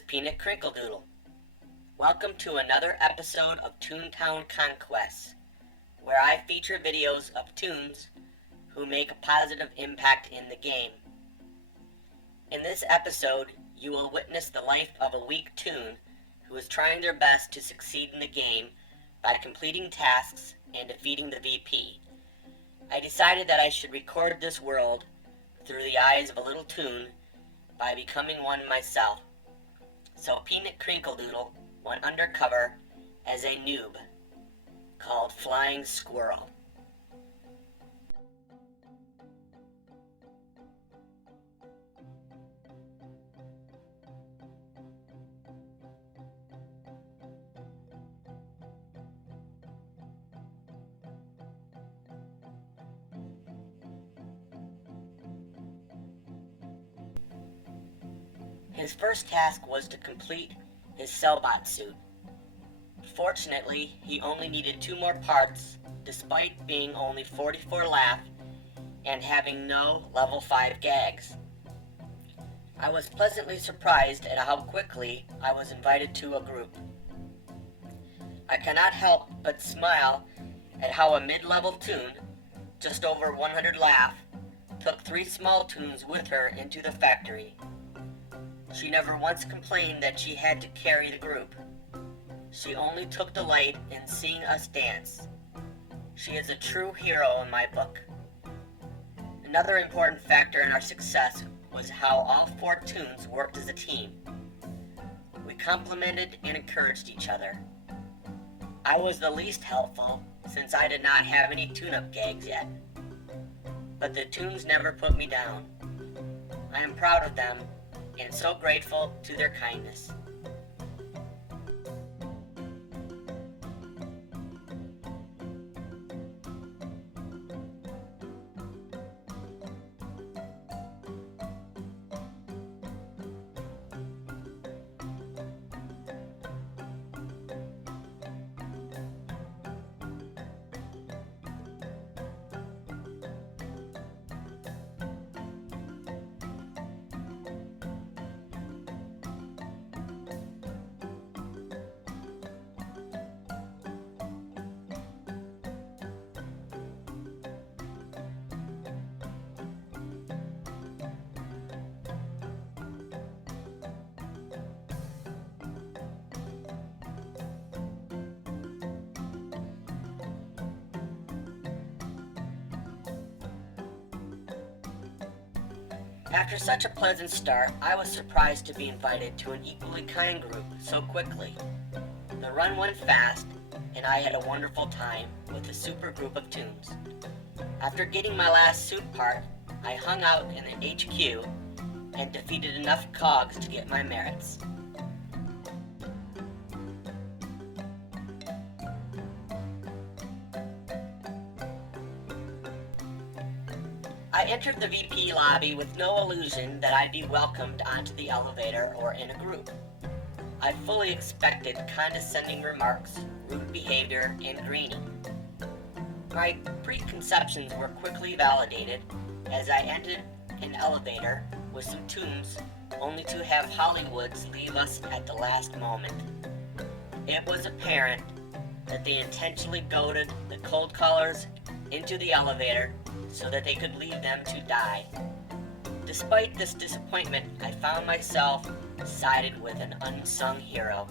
is Peanut Crinkledoodle. Welcome to another episode of Toontown Conquests, where I feature videos of Toons who make a positive impact in the game. In this episode, you will witness the life of a weak Toon who is trying their best to succeed in the game by completing tasks and defeating the VP. I decided that I should record this world through the eyes of a little Toon by becoming one myself. So Peanut Crinkledoodle went undercover as a noob called Flying Squirrel. His first task was to complete his Sellbot suit. Fortunately, he only needed 2 more parts, despite being only 44 laugh and having no level 5 gags. I was pleasantly surprised at how quickly I was invited to a group. I cannot help but smile at how a mid-level Toon, just over 100 laugh, took 3 small Toons with her into the factory. She never once complained that she had to carry the group. She only took delight in seeing us dance. She is a true hero in my book. Another important factor in our success was how all 4 Toons worked as a team. We complimented and encouraged each other. I was the least helpful since I did not have any tune-up gags yet. But the Toons never put me down. I am proud of them and so grateful to their kindness. After such a pleasant start, I was surprised to be invited to an equally kind group so quickly. The run went fast, and I had a wonderful time with a super group of Toons. After getting my last suit part, I hung out in the HQ and defeated enough cogs to get my merits. I entered the VP lobby with no illusion that I'd be welcomed onto the elevator or in a group. I fully expected condescending remarks, rude behavior, and greening. My preconceptions were quickly validated as I entered an elevator with some Toons, only to have Hollywoods leave us at the last moment. It was apparent that they intentionally goaded the cold callers into the elevator so that they could leave them to die. Despite this disappointment, I found myself sided with an unsung hero.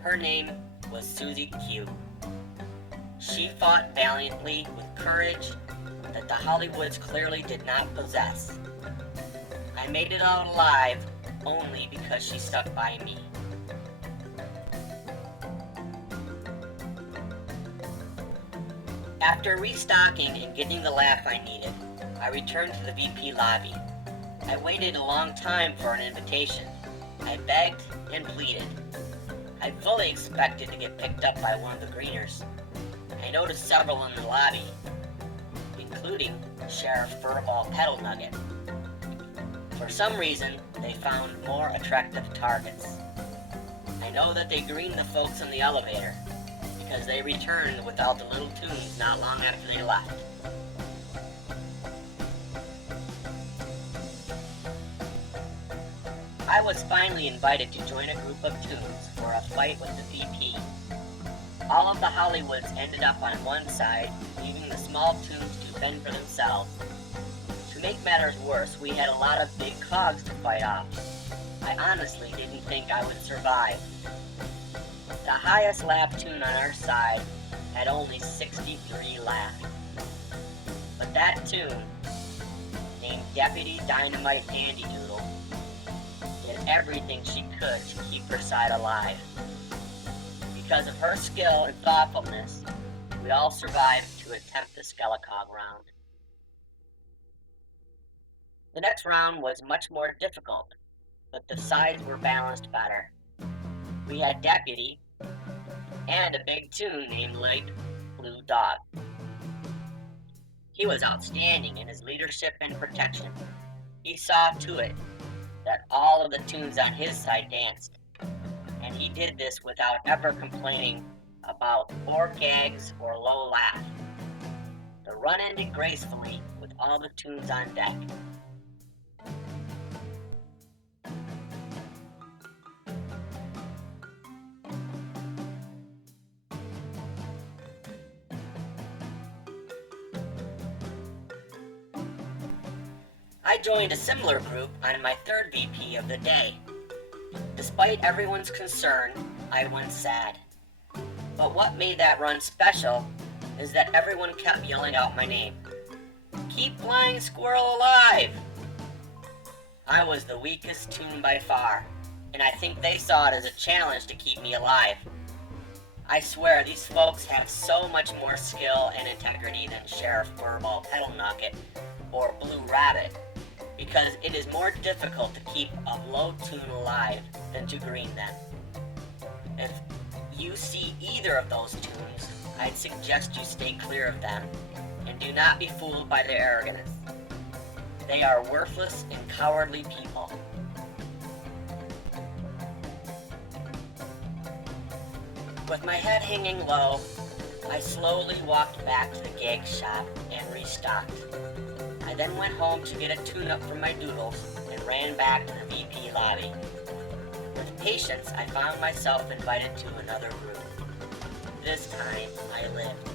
Her name was Susie Q. She fought valiantly with courage that the Hollywoods clearly did not possess. I made it out alive only because she stuck by me. After restocking and getting the laugh I needed, I returned to the VP lobby. I waited a long time for an invitation. I begged and pleaded. I fully expected to get picked up by one of the greeners. I noticed several in the lobby, including Sheriff Furball Petal Nugget. For some reason, they found more attractive targets. I know that they greened the folks in the elevator, because they returned without the little Toons not long after they left. I was finally invited to join a group of Toons for a fight with the VP. All of the Hollywoods ended up on one side, leaving the small Toons to fend for themselves. To make matters worse, we had a lot of big cogs to fight off. I honestly didn't think I would survive. The highest laugh Toon on our side had only 63 laughs. But that Toon, named Deputy Dynamite Dandy Doodle, did everything she could to keep her side alive. Because of her skill and thoughtfulness, we all survived to attempt the Skelecog round. The next round was much more difficult, but the sides were balanced better. We had Deputy and a big Toon named Light Blue Dog. He was outstanding in his leadership and protection. He saw to it that all of the Toons on his side danced, and he did this without ever complaining about poor gags or low laugh. The run ended gracefully with all the Toons on deck. I joined a similar group on my third VP of the day. Despite everyone's concern, I went sad. But what made that run special is that everyone kept yelling out my name. "Keep Flying Squirrel alive!" I was the weakest Toon by far, and I think they saw it as a challenge to keep me alive. I swear these folks have so much more skill and integrity than Sheriff Furball Pedal Nugget or Blue Rabbit, because it is more difficult to keep a low Toon alive than to green them. If you see either of those Toons, I'd suggest you stay clear of them, and do not be fooled by their arrogance. They are worthless and cowardly people. With my head hanging low, I slowly walked back to the gag shop and restocked. I then went home to get a tune-up from my doodles and ran back to the VP lobby. With patience, I found myself invited to another group. This time, I lived.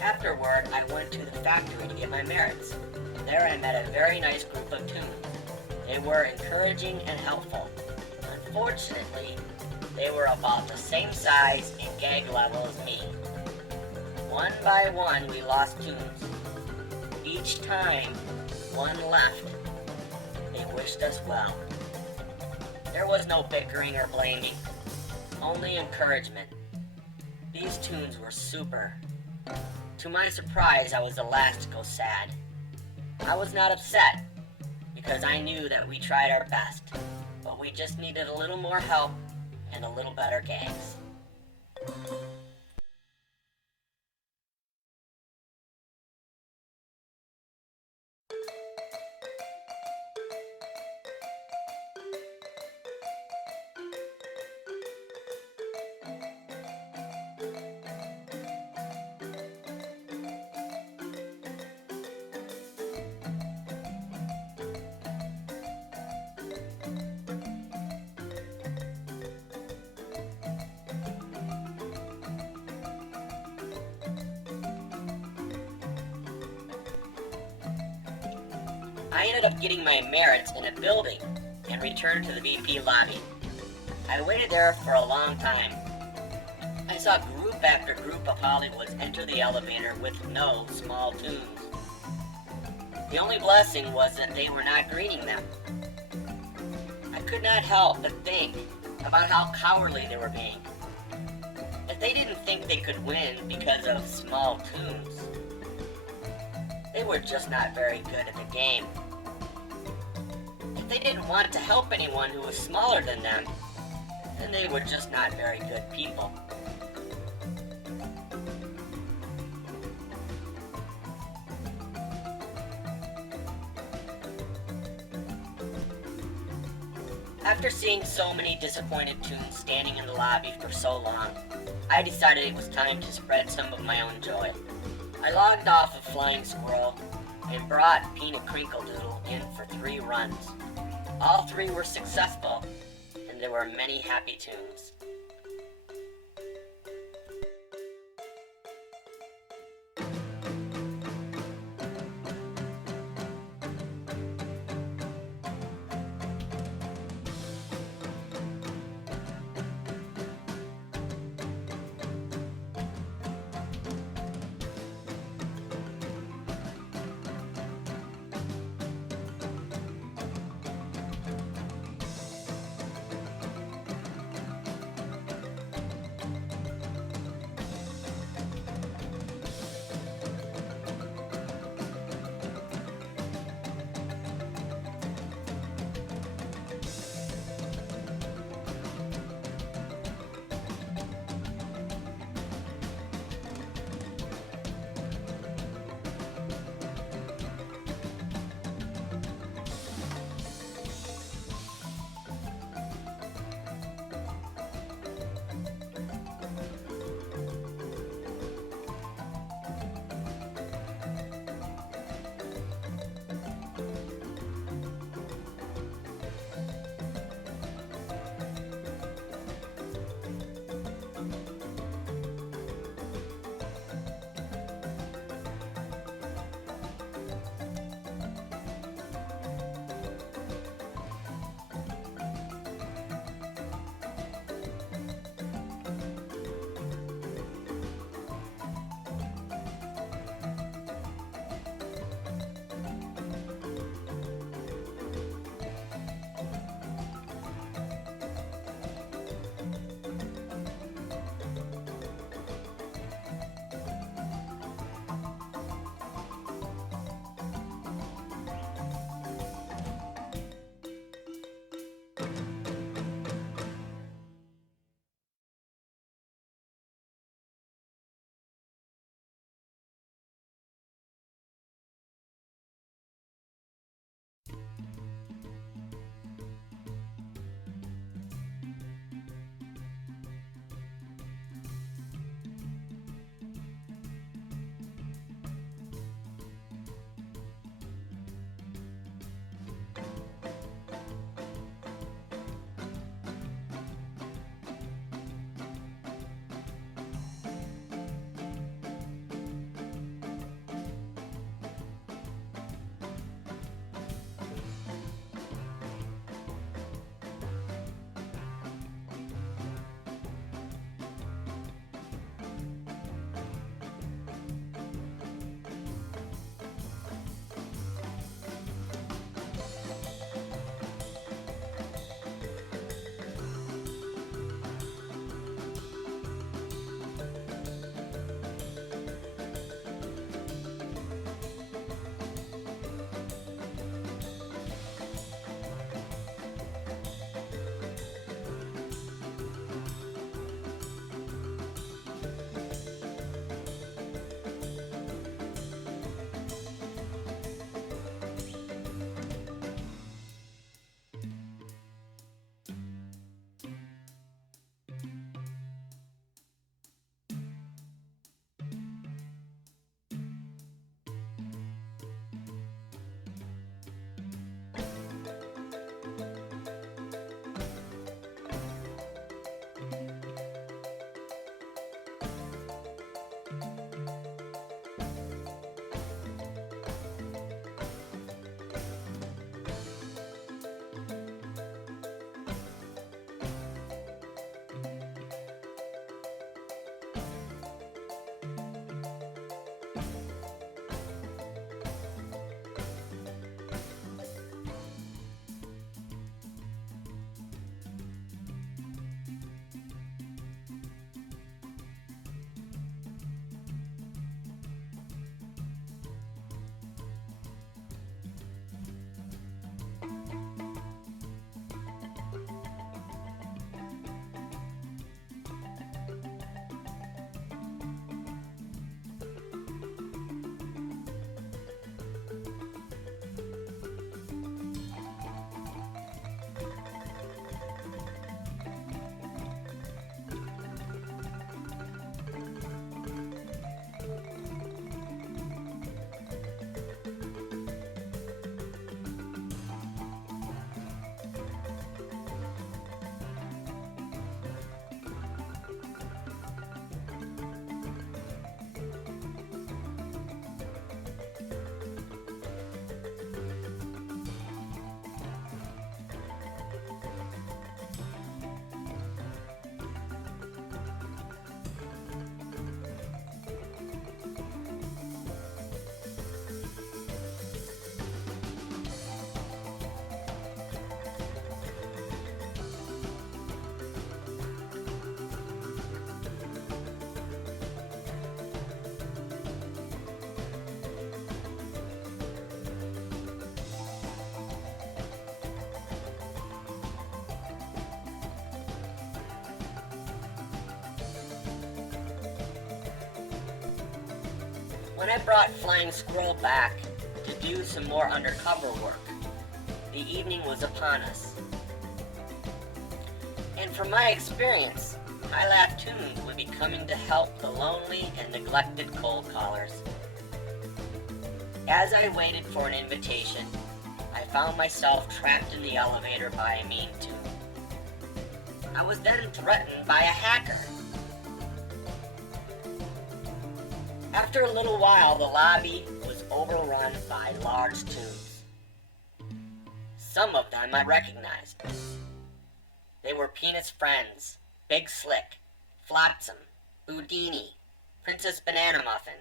Afterward, I went to the factory to get my merits. There I met a very nice group of Toons. They were encouraging and helpful. Unfortunately, they were about the same size and gag level as me. One by one, we lost Toons. Each time one left, they wished us well. There was no bickering or blaming, only encouragement. These Toons were super. To my surprise, I was the last to go sad. I was not upset, because I knew that we tried our best, but we just needed a little more help and a little better gags. I ended up getting my merits in a building and returned to the VP lobby. I waited there for a long time. I saw group after group of Hollywoods enter the elevator with no small Toons. The only blessing was that they were not greeting them. I could not help but think about how cowardly they were being. If they didn't think they could win because of small Toons, they were just not very good at the game. If they didn't want to help anyone who was smaller than them, then they were just not very good people. After seeing so many disappointed Toons standing in the lobby for so long, I decided it was time to spread some of my own joy. I logged off of Flying Squirrel and brought Peanut Crinkledoodle in for 3 runs. All 3 were successful, and there were many happy Toons. When I brought Flying Squirrel back to do some more undercover work, the evening was upon us. And from my experience, I laughed Toon would be coming to help the lonely and neglected cold callers. As I waited for an invitation, I found myself trapped in the elevator by a mean Toon. I was then threatened by a hacker. After a little while, the lobby was overrun by large Toons. Some of them I recognized. They were Peanut's friends, Big Slick, Flotsam, Boudini, Princess Banana Muffin,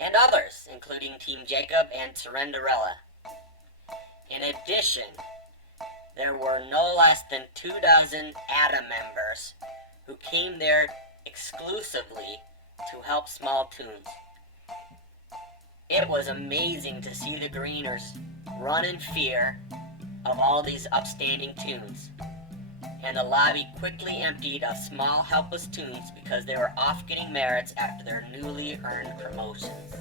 and others, including Team Jacob and Cinderella. In addition, there were no less than 24 ADA members who came there exclusively to help small Toons. It was amazing to see the Greeners run in fear of all these upstanding Toons, and the lobby quickly emptied of small helpless Toons because they were off getting merits after their newly earned promotions.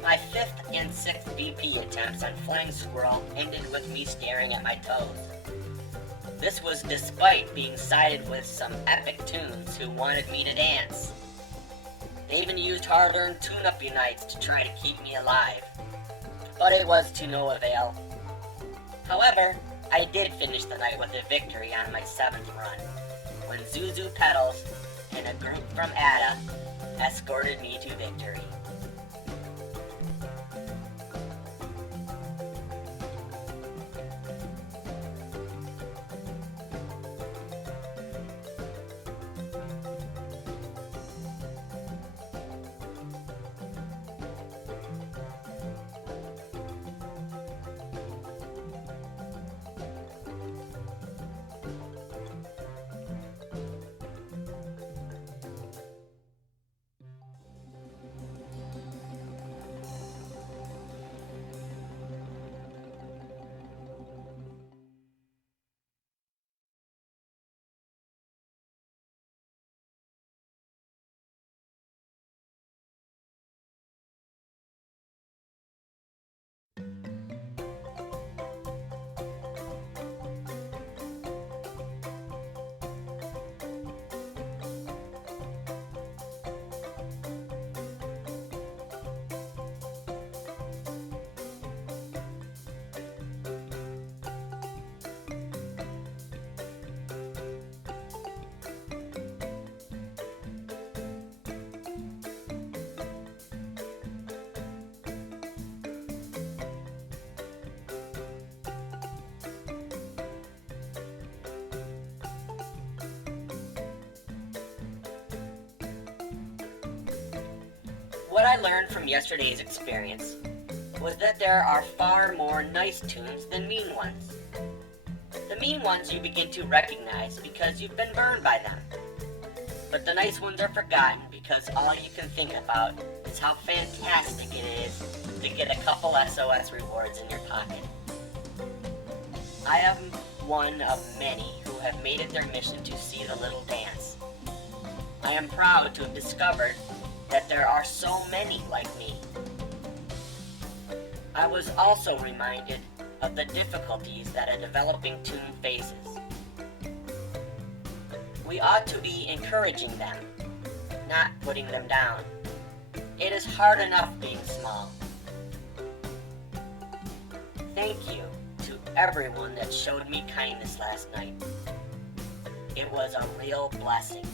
My 5th and 6th VP attempts on Flying Squirrel ended with me staring at my toes. This was despite being sided with some epic Toons who wanted me to dance. They even used hard-earned tune-up unites to try to keep me alive, but it was to no avail. However, I did finish the night with a victory on my 7th run, when Zuzu Petals and a group from ADA escorted me to victory. What I learned from yesterday's experience was that there are far more nice Toons than mean ones. The mean ones you begin to recognize because you've been burned by them. But the nice ones are forgotten because all you can think about is how fantastic it is to get a couple SOS rewards in your pocket. I am one of many who have made it their mission to see the little dance. I am proud to have discovered that there are so many like me. I was also reminded of the difficulties that a developing Toon faces. We ought to be encouraging them, not putting them down. It is hard enough being small. Thank you to everyone that showed me kindness last night. It was a real blessing.